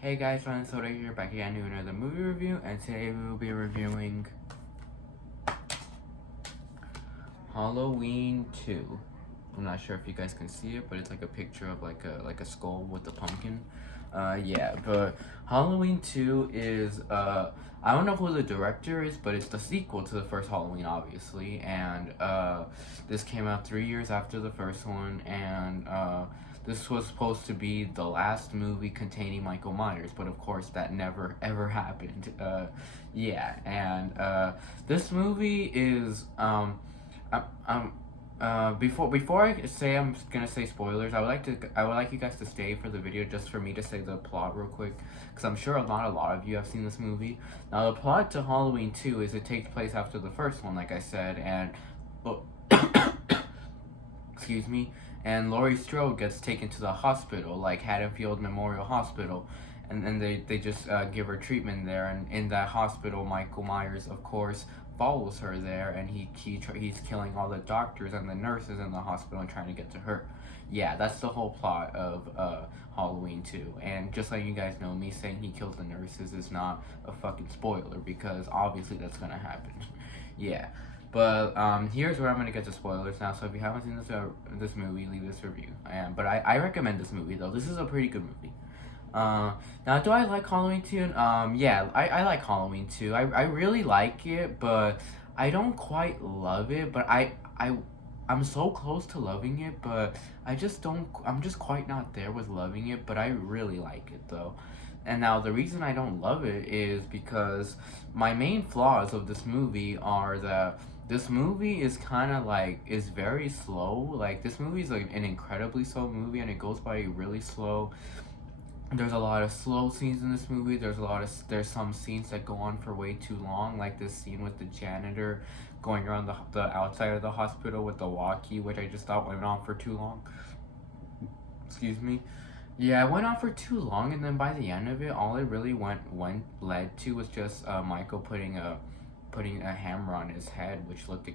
Hey guys, Ryan Soda here, back again to another movie review, and today we will be reviewing Halloween 2. I'm not sure if you guys can see it, but it's like a picture of like a skull with a pumpkin. Yeah, but Halloween 2 is I don't know who the director is, but it's the sequel to the first Halloween, obviously, and this came out 3 years after the first one, and this was supposed to be the last movie containing Michael Myers, but of course that never ever happened. Yeah, and this movie is before I say I'm gonna say spoilers, I would like you guys to stay for the video just for me to say the plot real quick, because I'm sure not a lot of you have seen this movie. Now the plot to Halloween 2 is it takes place after the first one, like I said, and oh, excuse me, and Laurie Strode gets taken to the hospital, like Haddonfield Memorial Hospital, and then they just give her treatment there, and in that hospital, Michael Myers, of course, follows her there, and he's killing all the doctors and the nurses in the hospital and trying to get to her. Yeah, that's the whole plot of Halloween 2. And just like you guys know, me saying he kills the nurses is not a fucking spoiler, because obviously that's gonna happen. Yeah. But here's where I'm gonna get to spoilers now. So if you haven't seen this movie, leave this review. But I recommend this movie though. This is a pretty good movie. Now, do I like Halloween 2? Yeah, I like Halloween 2. I really like it, but I don't quite love it. But I'm so close to loving it, but I just don't. I'm just quite not there with loving it. But I really like it though. And now the reason I don't love it is because my main flaws of this movie are that this movie is kind of like is very slow. Like this movie is like an incredibly slow movie, and it goes by really slow. There's a lot of slow scenes in this movie. There's some scenes that go on for way too long, like this scene with the janitor going around the outside of the hospital with the walkie, which I just thought went on for too long. Excuse me. Yeah, it went on for too long, and then by the end of it, all it really led to was just Michael putting a hammer on his head, which looked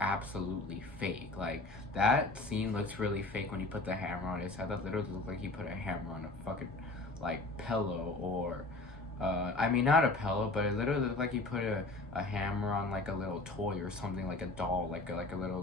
absolutely fake. Like that scene looks really fake when he put the hammer on his head. That literally looked like he put a hammer on a fucking like pillow, or I mean not a pillow, but it literally looked like he put a hammer on like a little toy or something, like a doll, like a little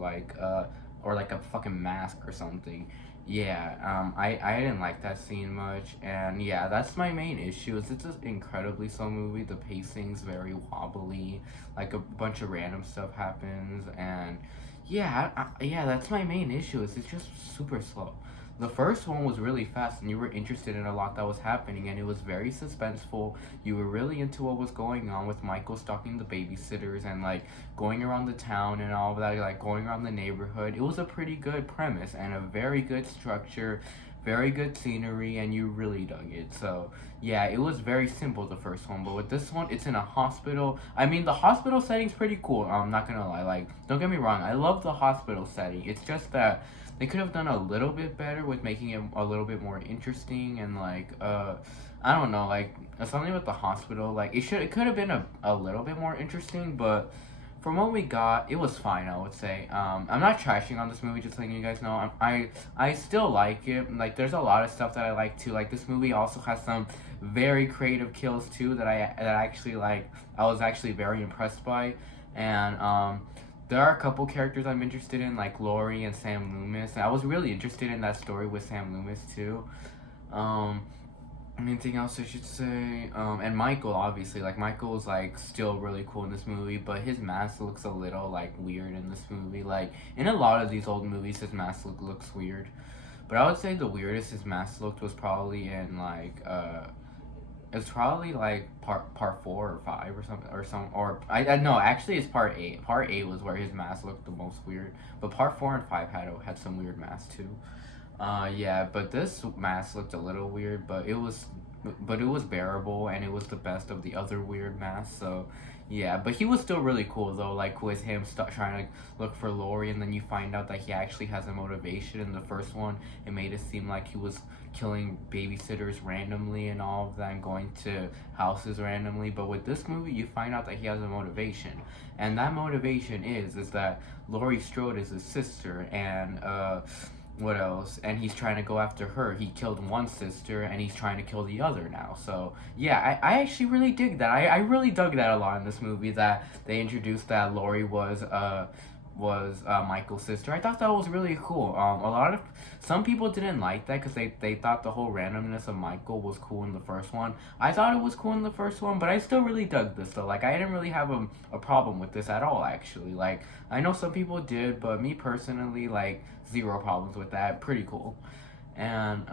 or like a fucking mask or something. Yeah, I didn't like that scene much, and yeah, that's my main issue. Is it's an incredibly slow movie. The pacing's very wobbly, like a bunch of random stuff happens, and yeah, yeah, that's my main issue. Is it's just super slow. The first one was really fast, and you were interested in a lot that was happening, and it was very suspenseful. You were really into what was going on with Michael stalking the babysitters and like going around the town and all of that, like going around the neighborhood. It was a pretty good premise and a very good structure, very good scenery, and you really dug it. So yeah, it was very simple, the first one, but with this one, it's in a hospital. I mean, the hospital setting's pretty cool. I'm not gonna lie. Like, don't get me wrong, I love the hospital setting. It's just that they could have done a little bit better with making it a little bit more interesting, and like I don't know, like something with the hospital, like it could have been a little bit more interesting, but from what we got, it was fine, I would say. I'm not trashing on this movie, just letting you guys know. I still like it. Like there's a lot of stuff that I like too. Like this movie also has some very creative kills too that I actually like. I was actually very impressed by, and there are a couple characters I'm interested in, like Laurie and Sam Loomis. And I was really interested in that story with Sam Loomis too. Um, Anything else I should say? And Michael, obviously, like Michael's like still really cool in this movie, but his mask looks a little like weird in this movie. Like in a lot of these old movies, his mask looks weird. But I would say the weirdest his mask looked was probably in like it's probably like part 4 or 5 or something, or I no, actually it's part 8. Part 8 was where his mask looked the most weird, but part 4 and 5 had some weird masks too. Yeah, but this mask looked a little weird, but it was bearable, and it was the best of the other weird masks. So yeah, but he was still really cool though. Like with him trying to look for Laurie, and then you find out that he actually has a motivation. In the first one, it made it seem like he was killing babysitters randomly and all of that, and going to houses randomly. But with this movie, you find out that he has a motivation, and that motivation is that Laurie Strode is his sister, and what else? And he's trying to go after her. He killed one sister and he's trying to kill the other now. So yeah, I actually really dig that. I really dug that a lot in this movie, that they introduced that Laurie was Michael's sister. I thought that was really cool. A lot of some people didn't like that because they thought the whole randomness of Michael was cool in the first one. I thought it was cool in the first one, but I still really dug this though. Like I didn't really have a problem with this at all actually. Like I know some people did, but me personally, like zero problems with that. Pretty cool. And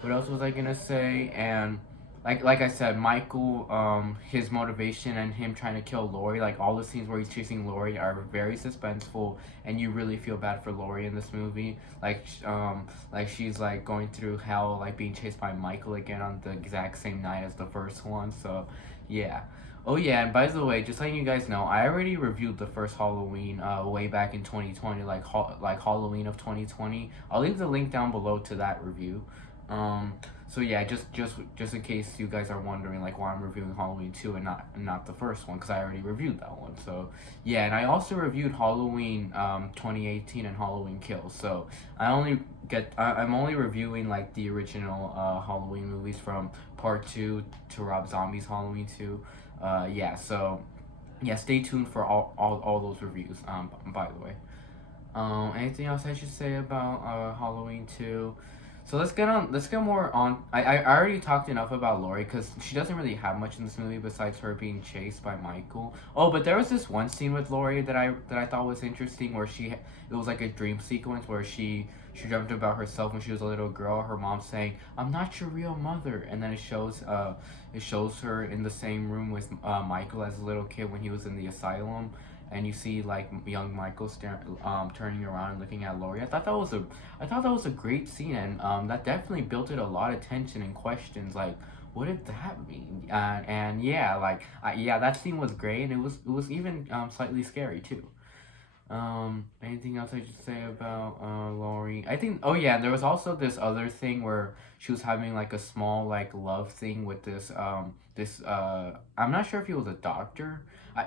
what else was I gonna say? And like I said, Michael, his motivation and him trying to kill Laurie, like all the scenes where he's chasing Laurie are very suspenseful, and you really feel bad for Laurie in this movie. Like she's like going through hell, like being chased by Michael again on the exact same night as the first one. So, yeah. Oh yeah, and by the way, just letting you guys know, I already reviewed the first Halloween way back in 2020, like Halloween of 2020. I'll leave the link down below to that review. Um, so yeah, just in case you guys are wondering, like why I'm reviewing Halloween 2 and not the first one, because I already reviewed that one. So yeah, and I also reviewed Halloween 2018 and Halloween Kills. So I'm only reviewing like the original Halloween movies from part 2 to Rob Zombie's Halloween 2. Yeah, so yeah, stay tuned for all those reviews. By the way, anything else I should say about Halloween 2? So let's get more on. I already talked enough about Laurie because she doesn't really have much in this movie besides her being chased by Michael. Oh, but there was this one scene with Laurie that I thought was interesting, where it was like a dream sequence where she dreamt about herself when she was a little girl. Her mom saying, "I'm not your real mother," and then it shows her in the same room with Michael as a little kid when he was in the asylum, and you see like young Michael turning around and looking at Laurie. I thought that was a great scene, and that definitely built it a lot of tension and questions like, what did that mean? And yeah, yeah, that scene was great, and it was even slightly scary too. Anything else I should say about Laurie? I think. Oh yeah, there was also this other thing where she was having like a small like love thing with this. I'm not sure if he was a doctor.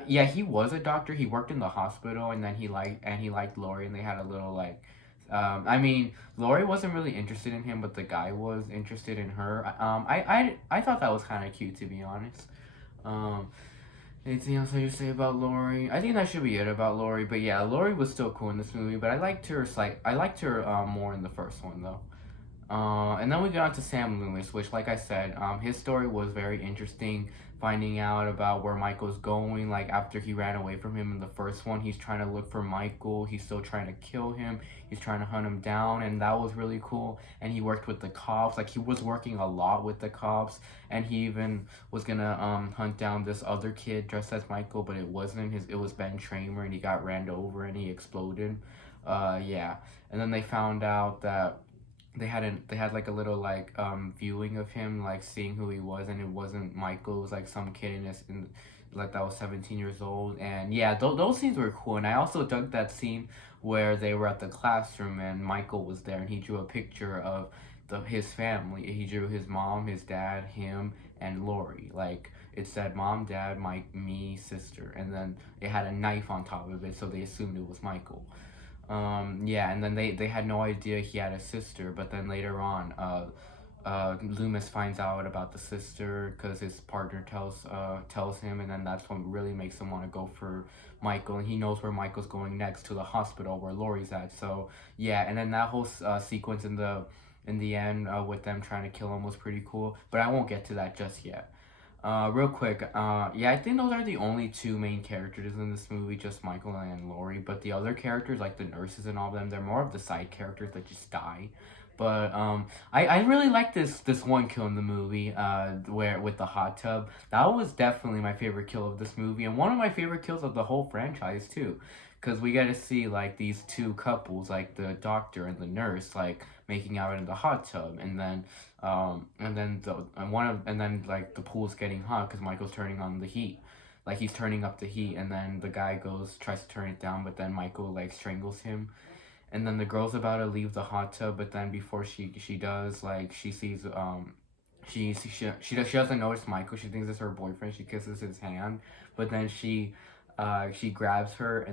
Yeah, he was a doctor. He worked in the hospital, and then he liked Laurie, and they had a little like. I mean, Laurie wasn't really interested in him, but the guy was interested in her. I thought that was kind of cute, to be honest. Um, Anything else I should say about Laurie? I think that should be it about Laurie. But yeah, Laurie was still cool in this movie. But I liked her more in the first one though. And then we got on to Sam Loomis, which, like I said, his story was very interesting. Finding out about where Michael's going, like after he ran away from him in the first one, he's trying to look for Michael. He's still trying to kill him. He's trying to hunt him down, and that was really cool. And he worked with the cops. Like he was working a lot with the cops, and he even was gonna hunt down this other kid dressed as Michael, but it wasn't his. It was Ben Tramer, and he got ran over and he exploded. Yeah, and then they found out that they had like a little like viewing of him, like seeing who he was, and it wasn't Michael. It was like some kid like that was 17 years old. And yeah, those scenes were cool. And I also dug that scene where they were at the classroom and Michael was there, and he drew a picture of his family. He drew his mom, his dad, him, and Laurie. Like it said mom, dad, Mike, me, sister, and then it had a knife on top of it, so they assumed it was Michael. Yeah, and then they had no idea he had a sister, but then later on, Loomis finds out about the sister because his partner tells him, and then that's what really makes him want to go for Michael, and he knows where Michael's going next, to the hospital where Laurie's at. So yeah, and then that whole sequence in the end with them trying to kill him was pretty cool, but I won't get to that just yet. Real quick, yeah, I think those are the only two main characters in this movie, just Michael and Laurie. But the other characters, like the nurses and all of them, they're more of the side characters that just die. But I really like this one kill in the movie, where with the hot tub. That was definitely my favorite kill of this movie, and one of my favorite kills of the whole franchise too, because we get to see like these two couples, like the doctor and the nurse, like making out in the hot tub, and then like the pool's getting hot because Michael's turning on the heat, like he's turning up the heat, and then the guy tries to turn it down, but then Michael like strangles him, and then the girl's about to leave the hot tub, but then before she does, like she sees she doesn't notice Michael. She thinks it's her boyfriend. She kisses his hand, but then she grabs her,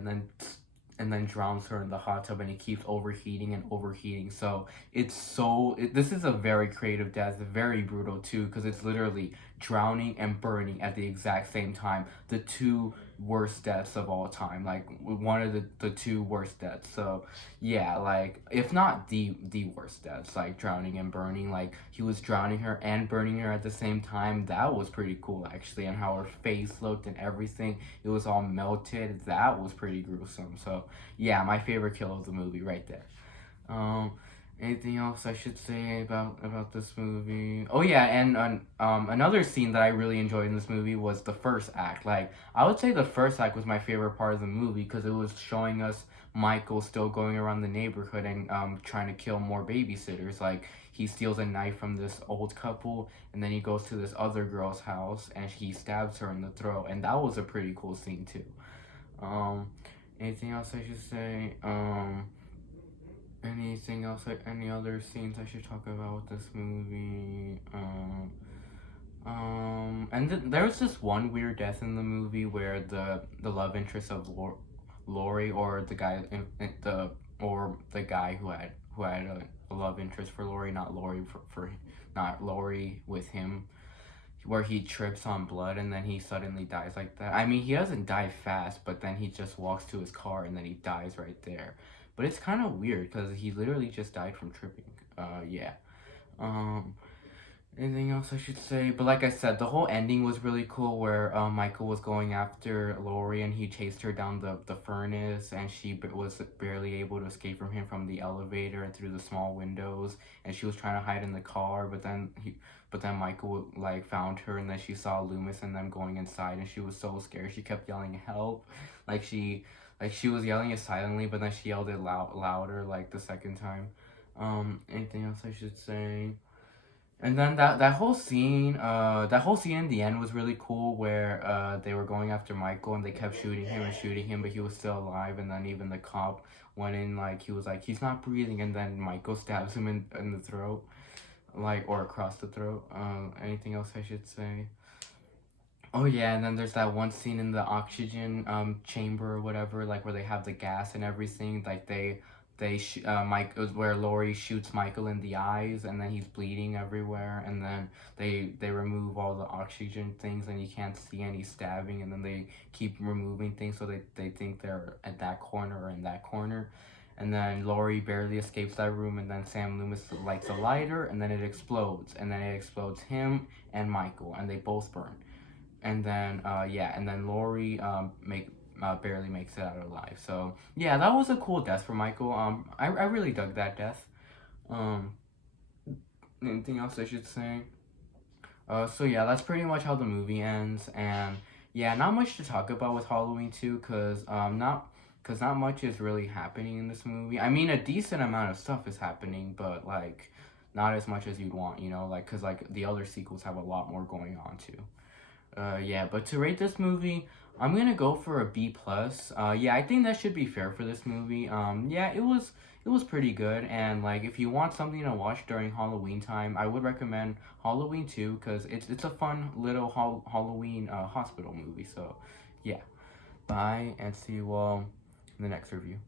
and then drowns her in the hot tub, and he keeps overheating and overheating. So this is a very creative death, very brutal too, because it's literally drowning and burning at the exact same time. The two worst deaths of all time, like one of the two worst deaths. So yeah, like if not the worst deaths, like drowning and burning. Like he was drowning her and burning her at the same time. That was pretty cool actually, and how her face looked and everything. It was all melted. That was pretty gruesome. So yeah, my favorite kill of the movie right there. Um, Anything else I should say about this movie? Oh yeah, and another scene that I really enjoyed in this movie was the first act. Like I would say the first act was my favorite part of the movie because it was showing us Michael still going around the neighborhood and trying to kill more babysitters. Like he steals a knife from this old couple, and then he goes to this other girl's house and he stabs her in the throat, and that was a pretty cool scene too. Um, Anything else I should say? Anything else? Like any other scenes I should talk about with this movie? There was this one weird death in the movie where the love interest of Laurie, or the guy the guy who had a love interest for Laurie, not Laurie for not Laurie with him, where he trips on blood and then he suddenly dies like that. I mean, he doesn't die fast, but then he just walks to his car and then he dies right there. But it's kind of weird because he literally just died from tripping. Yeah. Um, Anything else I should say? But like I said, the whole ending was really cool where Michael was going after Laurie and he chased her down the furnace, and she was barely able to escape from him from the elevator and through the small windows, and she was trying to hide in the car, but then Michael like found her, and then she saw Loomis and them going inside, and she was so scared. She kept yelling help. Like she was yelling it silently, but then she yelled it louder like the second time. Anything else I should say? And then that whole scene in the end was really cool, where they were going after Michael and they kept shooting him, but he was still alive. And then even the cop went in, like he was like he's not breathing, and then Michael stabs him in the throat, like, or across the throat. Anything else I should say? Oh yeah, and then there's that one scene in the oxygen chamber or whatever, like where they have the gas and everything. Like Mike, it was where Laurie shoots Michael in the eyes, and then he's bleeding everywhere, and then they remove all the oxygen things, and you can't see any stabbing, and then they keep removing things, so they think they're at that corner or in that corner. And then Laurie barely escapes that room, and then Sam Loomis lights a lighter, and then it explodes, and then it explodes him and Michael, and they both burn. And then yeah, and then Laurie barely makes it out alive. So yeah, that was a cool death for Michael. I really dug that death. Um, Anything else I should say? So yeah, that's pretty much how the movie ends, and yeah, not much to talk about with Halloween 2, not much is really happening in this movie. I mean, a decent amount of stuff is happening, but like not as much as you'd want, you know, like because like the other sequels have a lot more going on too. Yeah, but to rate this movie, I'm gonna go for a B plus. Yeah, I think that should be fair for this movie. Yeah, it was pretty good, and like if you want something to watch during Halloween time, I would recommend Halloween 2, because it's a fun little Halloween hospital movie. So, yeah, bye, and see you all in the next review.